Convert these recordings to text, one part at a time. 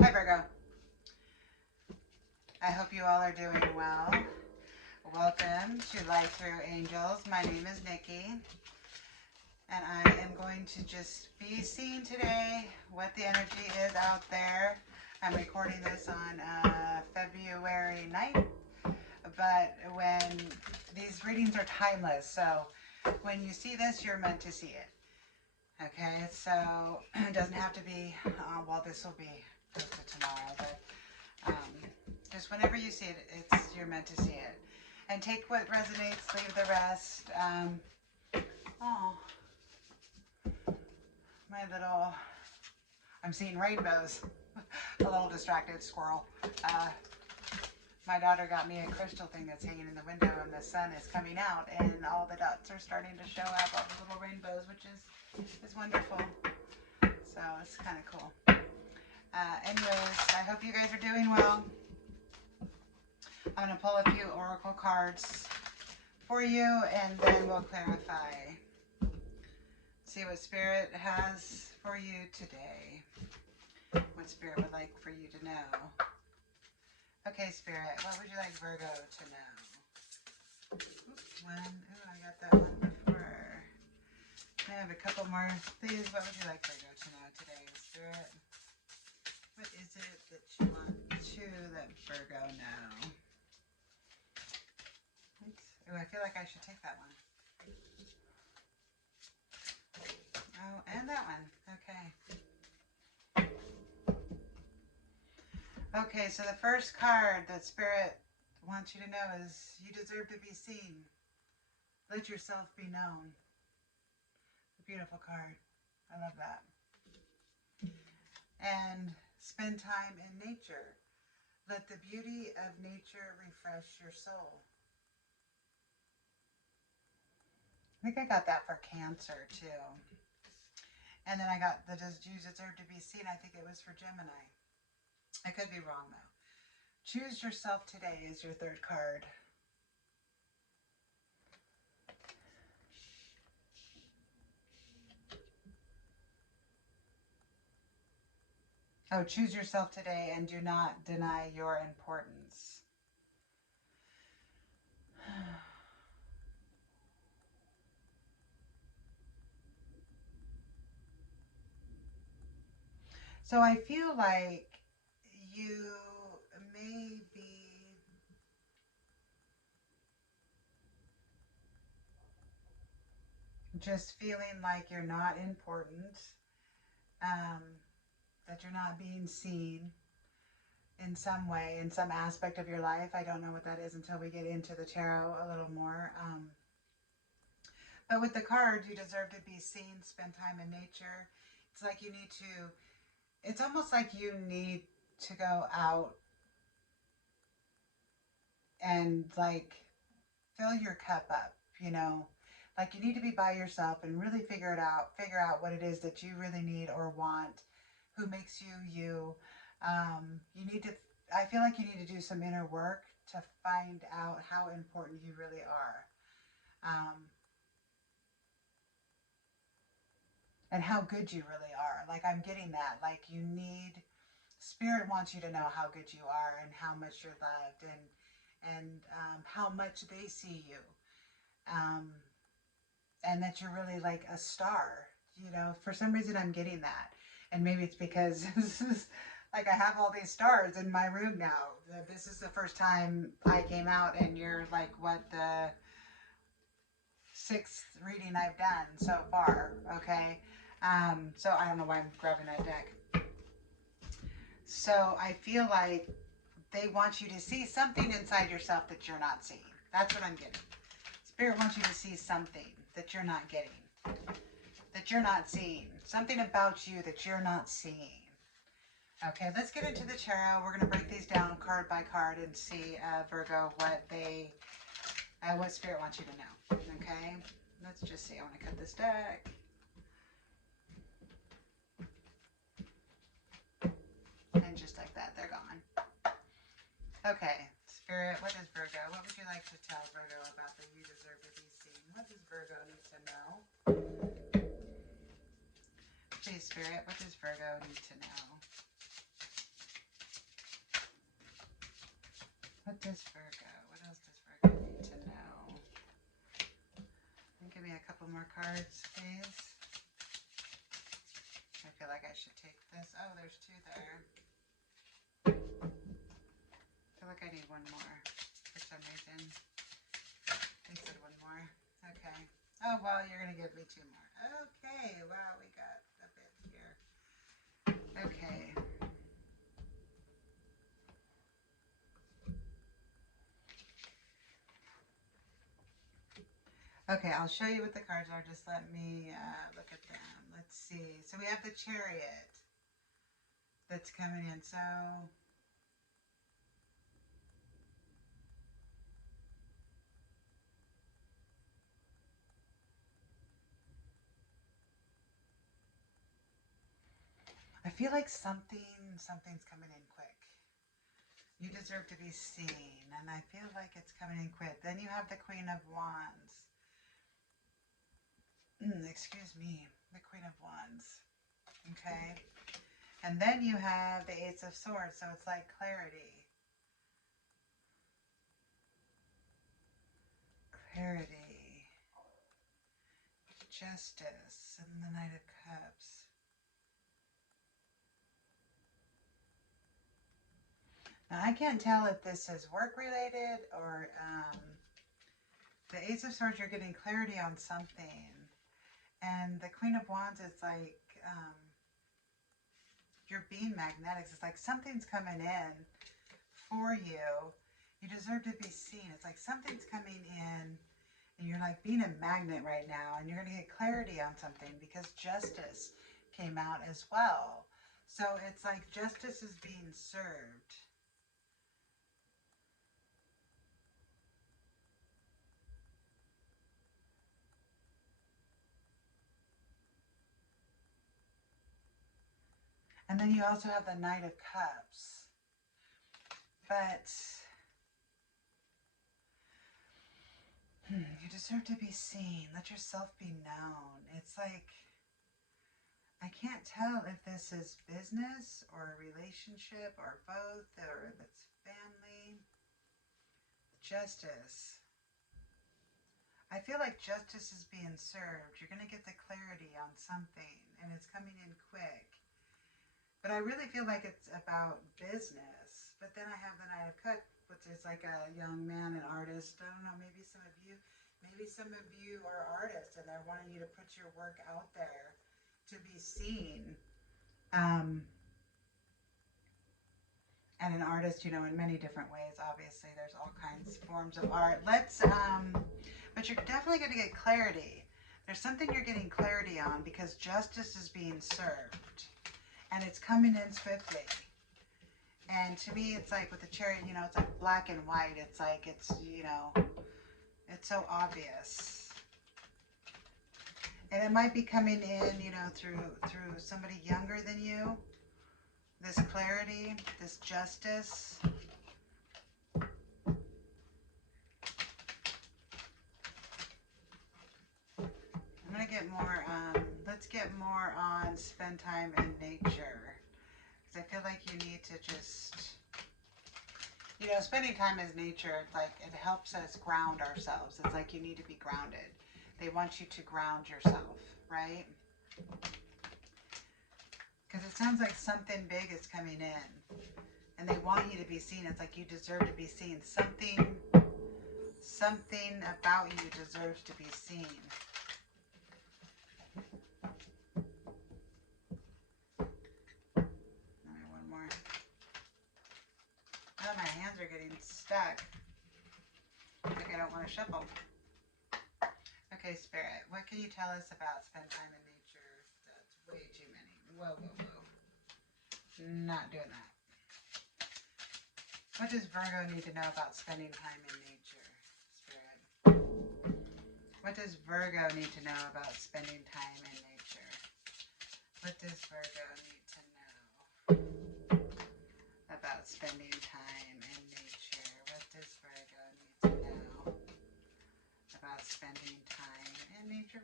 Hi Virgo. I hope you all are doing well. Welcome to Life Through Angels. My name is Nikki, and I am going to just be seeing today what the energy is out there. I'm recording this on February 9th, but when these readings are timeless, so when you see this, you're meant to see it. Okay, so it doesn't have to be, well, this will be posted tomorrow, but just whenever you see it, you're meant to see it. And take what resonates, leave the rest. Oh, my little, I'm seeing rainbows. A little distracted squirrel. My daughter got me a crystal thing that's hanging in the window, and the sun is coming out, and all the dots are starting to show up, all the little rainbows, which is wonderful. So it's kind of cool. Anyways, I hope you guys are doing well. I'm going to pull a few oracle cards for you, and then we'll clarify. See what Spirit has for you today. What Spirit would like for you to know. Okay, Spirit, what would you like Virgo to know? I got that one before. I have a couple more things. What would you like Virgo to know today, Spirit? What is it that you want to let Virgo know? Oh, I feel like I should take that one. Oh, and that one. Okay. Okay, so the first card that Spirit wants you to know is you deserve to be seen. Let yourself be known. It's a beautiful card. I love that. And spend time in nature. Let the beauty of nature refresh your soul. I think I got that for Cancer too. And then I got the you deserve to be seen. I think it was for Gemini. I could be wrong though. Choose yourself today is your third card. Oh, choose yourself today and do not deny your importance. So I feel like you may be just feeling like you're not important, that you're not being seen in some way, in some aspect of your life. I don't know what that is until we get into the tarot a little more. But with the card, you deserve to be seen, spend time in nature. It's like you need to, it's almost like you need to go out and like fill your cup up, you know, like you need to be by yourself and really figure out what it is that you really need or want, who makes you you. You need to, I feel like you need to do some inner work to find out how important you really are. And how good you really are. Like I'm getting that. Like you need, Spirit wants you to know how good you are and how much you're loved and how much they see you. Um, and that you're really like a star. You know, for some reason I'm getting that. And maybe it's because this is like I have all these stars in my room now. This is the first time I came out, and you're like what, the sixth reading I've done so far. Okay. So I don't know why I'm grabbing that deck. So I feel like they want you to see something inside yourself that you're not seeing. That's what I'm getting. Spirit wants you to see something that you're not getting, that you're not seeing, something about you that you're not seeing. Okay, let's get into the tarot. We're going to break these down card by card and see, Virgo, what Spirit wants you to know. Okay, let's just see. I want to cut this deck. And just like that, they're gone. Okay, Spirit, what is Virgo? What would you like to tell Virgo about the you deserve to be seen? What does Virgo need to know? Please, Spirit, what does Virgo need to know? does Virgo? What else does Virgo need to know? Give me a couple more cards, please. I feel like I should take this. Oh, there's two there. I feel like I need one more for some reason. They said one more. Okay. Oh, well, you're going to give me two more. Okay. Wow, we got a bit here. Okay. Okay, I'll show you what the cards are. Just let me look at them. Let's see. So we have the Chariot that's coming in. So I feel like something's coming in quick. You deserve to be seen, and I feel like it's coming in quick. Then you have the Queen of Wands. Excuse me, the Queen of Wands. Okay. And then you have the Ace of Swords, so it's like clarity. Clarity. Justice, and the Knight of Cups. Now, I can't tell if this is work-related or the Ace of Swords, you're getting clarity on something. And the Queen of Wands is like you're being magnetic. It's like something's coming in for you. You deserve to be seen. It's like something's coming in and you're like being a magnet right now. And you're going to get clarity on something because justice came out as well. So it's like justice is being served. And then you also have the Knight of Cups. But you deserve to be seen. Let yourself be known. It's like, I can't tell if this is business or a relationship or both, or if it's family. Justice. I feel like justice is being served. You're going to get the clarity on something, and it's coming in quick. But I really feel like it's about business. But then I have the Knight of Cups, which is like a young man, an artist. I don't know, maybe some of you are artists and they're wanting you to put your work out there to be seen. And an artist, you know, in many different ways, obviously. There's all kinds of forms of art. But you're definitely going to get clarity. There's something you're getting clarity on because justice is being served. And it's coming in swiftly. And to me, it's like with the Chariot, you know, it's like black and white. It's like, it's, you know, it's so obvious. And it might be coming in, you know, through somebody younger than you. This clarity, this justice. I'm going to get more, let's get more on spend time in nature. Because I feel like you need to just, you know, spending time in nature, it's like, it helps us ground ourselves. It's like you need to be grounded. They want you to ground yourself, right? Because it sounds like something big is coming in. And they want you to be seen. It's like you deserve to be seen. Something about you deserves to be seen. One more. Oh, my hands are getting stuck. Like I don't want to shuffle. Okay, Spirit, what can you tell us about spend time in nature? That's way too many. Whoa, whoa, whoa. Not doing that. What does Virgo need to know about spending time in nature, Spirit? What does Virgo need to know about spending time in nature? What does Virgo need to know about spending time in nature? What does Virgo need to know about spending time in nature?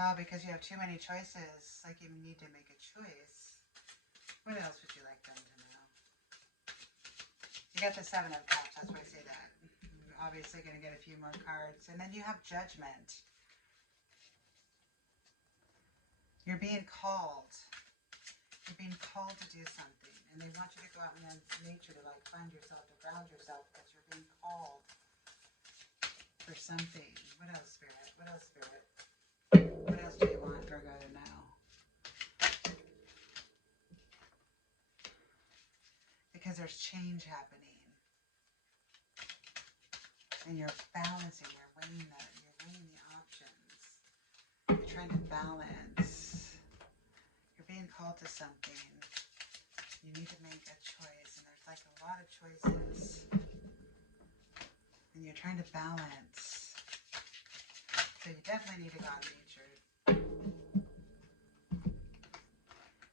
Oh, because you have too many choices. Like you need to make a choice. What else would you like them to know? You got the Seven of Cups. That's why I say that. You're obviously going to get a few more cards. And then you have Judgment. You're being called. You're being called to do something. And they want you to go out in nature to like find yourself, to ground yourself, because you're being called for something. What else, Spirit? What else, Spirit? What else do you want Virgo to know? Because there's change happening. And you're balancing, you're weighing the options. You're trying to balance. You're being called to something. You need to make a choice. And there's like a lot of choices. And you're trying to balance. So you definitely need to go out in nature.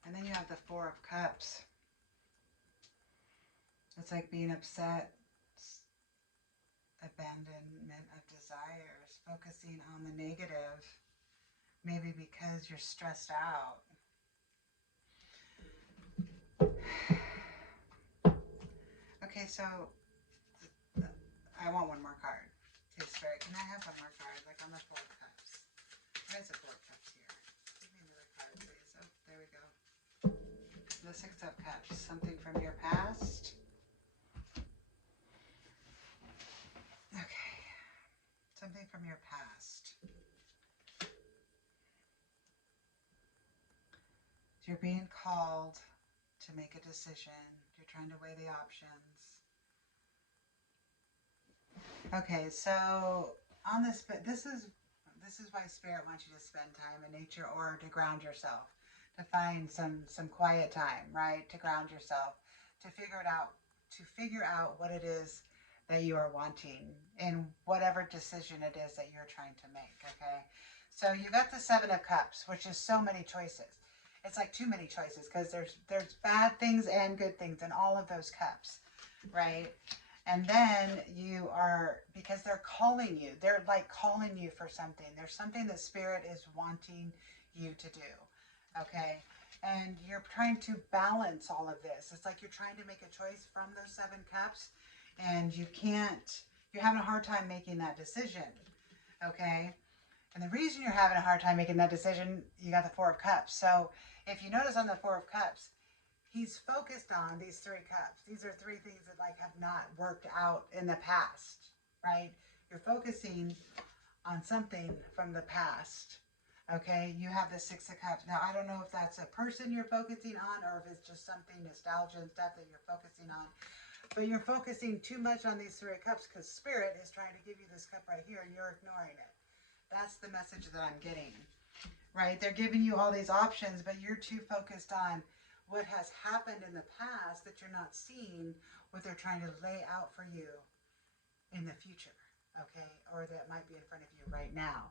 And then you have the Four of Cups. It's like being upset, abandonment of desires, focusing on the negative, maybe because you're stressed out. Okay, so I want one more card. Okay, Spirit, can I have one more card? Like on the Four of Cups. Where's the Four of Cups here? Give me another card, please. Oh, there we go. The Six of Cups. Something from your past. Okay. Something from your past. You're being called to make a decision. You're trying to weigh the options. Okay, so on this is why Spirit wants you to spend time in nature or to ground yourself, to find some quiet time, right? To ground yourself, to figure out what it is that you are wanting in whatever decision it is that you're trying to make. Okay, so you got the Seven of Cups, which is so many choices. It's like too many choices because there's bad things and good things in all of those cups, right? And then you are, because they're calling you, they're like calling you for something. There's something that Spirit is wanting you to do, okay? And you're trying to balance all of this. It's like you're trying to make a choice from those Seven Cups, and you can't, you're having a hard time making that decision, okay? And the reason you're having a hard time making that decision, you got the Four of Cups. So if you notice on the Four of Cups, he's focused on these three cups. These are three things that like have not worked out in the past, right? You're focusing on something from the past, okay? You have the Six of Cups. Now, I don't know if that's a person you're focusing on or if it's just something nostalgia and stuff that you're focusing on. But you're focusing too much on these three cups because Spirit is trying to give you this cup right here and you're ignoring it. That's the message that I'm getting, right? They're giving you all these options, but you're too focused on what has happened in the past that you're not seeing what they're trying to lay out for you in the future, okay? Or that might be in front of you right now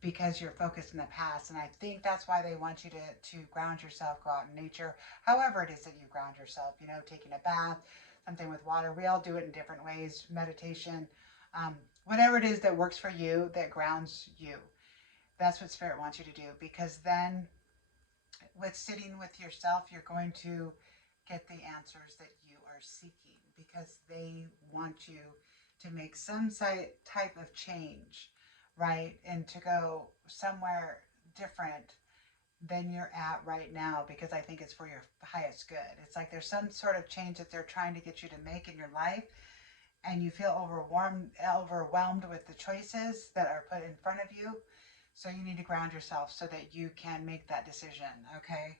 because you're focused in the past. And I think that's why they want you to ground yourself, go out in nature, however it is that you ground yourself, you know, taking a bath, something with water. We all do it in different ways, meditation, whatever it is that works for you, that grounds you. That's what Spirit wants you to do, because then with sitting with yourself, you're going to get the answers that you are seeking, because they want you to make some type of change, right? And to go somewhere different than you're at right now, because I think it's for your highest good. It's like there's some sort of change that they're trying to get you to make in your life, and you feel overwhelmed with the choices that are put in front of you. So you need to ground yourself so that you can make that decision, okay?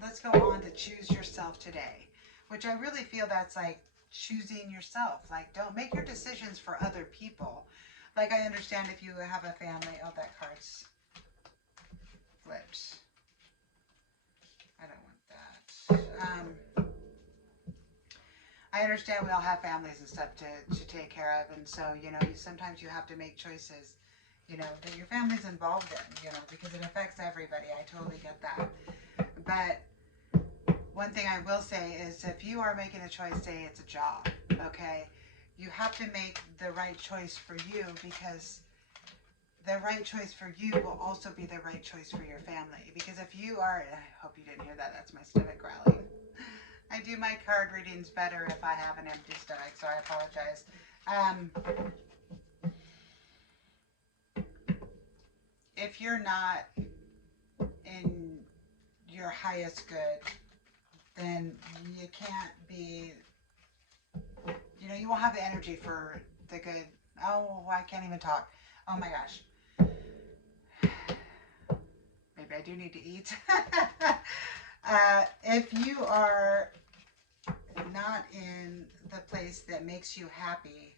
Let's go on to choose yourself today, which I really feel that's like choosing yourself. Like, don't make your decisions for other people. Like, I understand if you have a family. Oh, that card's flipped. I don't want that. I understand we all have families and stuff to take care of. And so, you know, sometimes you have to make choices, you know, that your family's involved in, you know, because it affects everybody. I totally get that. But one thing I will say is if you are making a choice, say it's a job, okay, you have to make the right choice for you, because the right choice for you will also be the right choice for your family. Because if you are, I hope you didn't hear that, that's my stomach growling. I do my card readings better if I have an empty stomach, so I apologize. Um, if you're not in your highest good, then you can't be, you won't have the energy for the good. Oh, I can't even talk. Oh my gosh. Maybe I do need to eat. If you are not in the place that makes you happy,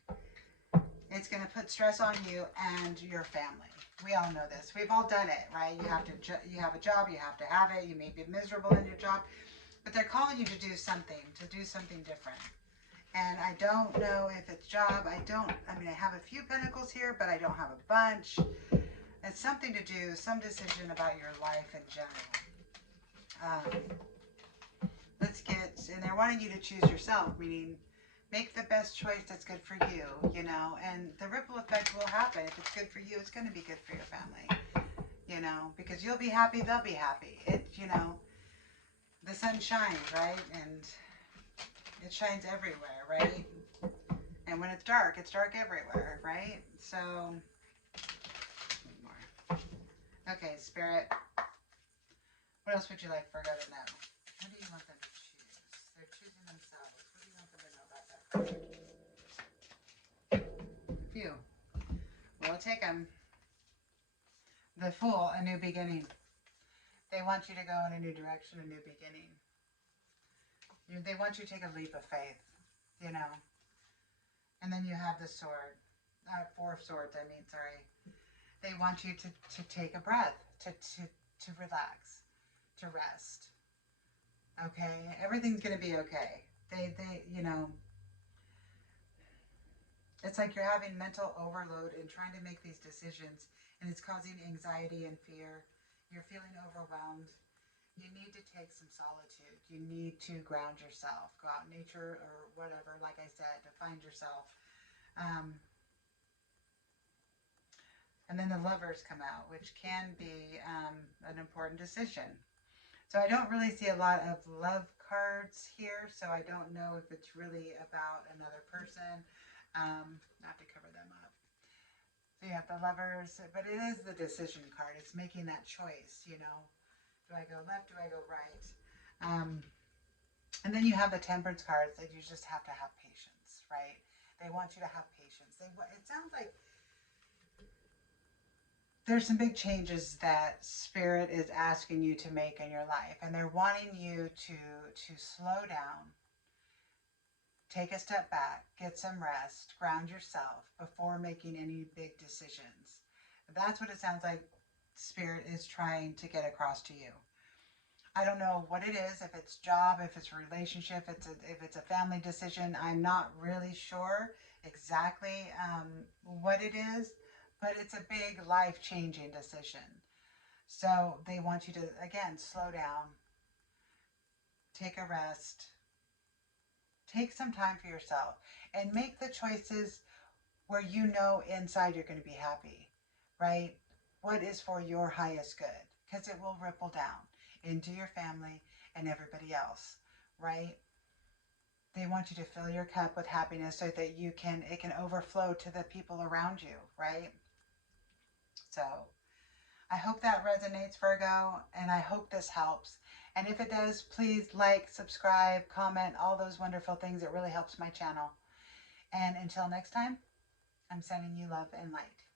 it's going to put stress on you and your family. We all know this. We've all done it, right? You have a job, you have to have it. You may be miserable in your job, but they're calling you to do something different. And I don't know if it's job. I have a few pentacles here, but I don't have a bunch. It's something to do, some decision about your life in general. And they're wanting you to choose yourself, meaning make the best choice that's good for you, and the ripple effect will happen. If it's good for you, it's going to be good for your family, because you'll be happy, they'll be happy. The sun shines, right? And it shines everywhere, right? And when it's dark everywhere, right? So, more. Okay, Spirit. What else would you like Virgo to know? What do you want them to choose? They're choosing themselves. What do you want them to know about that? Phew. We'll take them. The Fool, a new beginning. They want you to go in a new direction, a new beginning. They want you to take a leap of faith, And then you have the Sword. 4 of Swords, sorry. They want you to take a breath, to relax, to rest. Okay? Everything's going to be okay. It's like you're having mental overload and trying to make these decisions, and it's causing anxiety and fear. You're feeling overwhelmed. You need to take some solitude. You need to ground yourself. Go out in nature or whatever, like I said, to find yourself. And then the Lovers come out, which can be an important decision. So I don't really see a lot of love cards here, so I don't know if it's really about another person. Not to cover them up. So you have the Lovers, but it is the decision card. It's making that choice, Do I go left? Do I go right? And then you have the Temperance cards that you just have to have patience, right? They want you to have patience. It sounds like there's some big changes that Spirit is asking you to make in your life, and they're wanting you to slow down, take a step back, get some rest, ground yourself before making any big decisions. That's what it sounds like Spirit is trying to get across to you. I don't know what it is, if it's job, if it's relationship, if it's a family decision. I'm not really sure exactly what it is, but it's a big life-changing decision. So they want you to, again, slow down, take a rest, take some time for yourself, and make the choices where inside you're going to be happy, right? What is for your highest good? Because it will ripple down into your family and everybody else, right? They want you to fill your cup with happiness so that it can overflow to the people around you, right? So I hope that resonates, Virgo, and I hope this helps. And if it does, please like, subscribe, comment, all those wonderful things. It really helps my channel. And until next time, I'm sending you love and light.